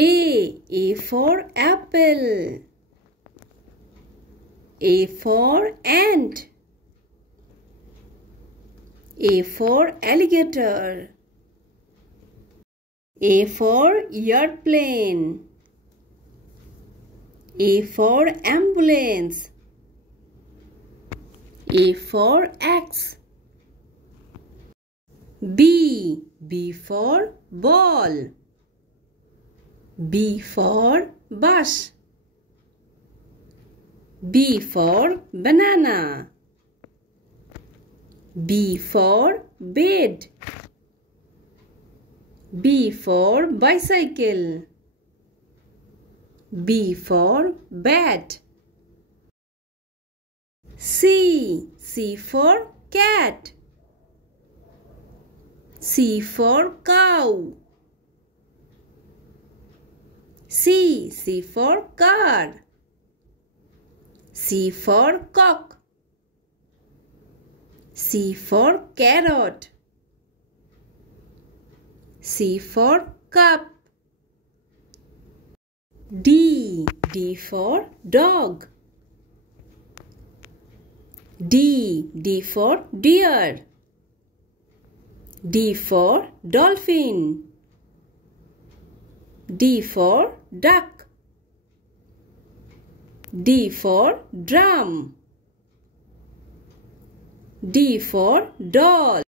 A for apple. A for ant. A for alligator. A for airplane. A for ambulance. A for axe. B for ball. B for bus. B for banana. B for bed. B for bicycle. B for bat. C for cat. C for cow. C for car. C for cock. C for carrot. C for cup. D for dog. D for deer. D for dolphin. D for duck. D for drum. D for doll.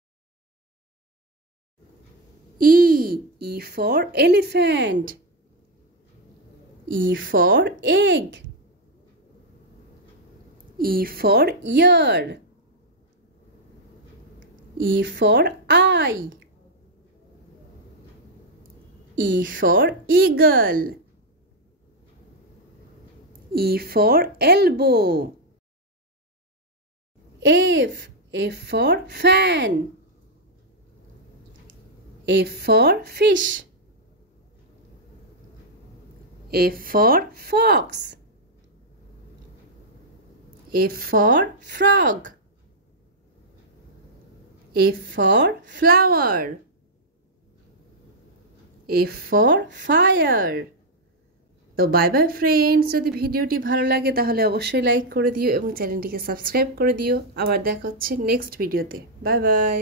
E for elephant. E for egg. E for ear. E for eye. E for eagle. E for elbow. F for fan. F for fish. F for fox. F for frog. F for flower. F for fire. তো bye bye friends, যদি ভিডিওটি ভালো লাগে তাহলে অবশ্যই like করে দিও এবং চ্যানেলটিকে সাবস্ক্রাইব করে দিও। আবার দেখা হচ্ছে নেক্সট ভিডিওতে। Bye bye.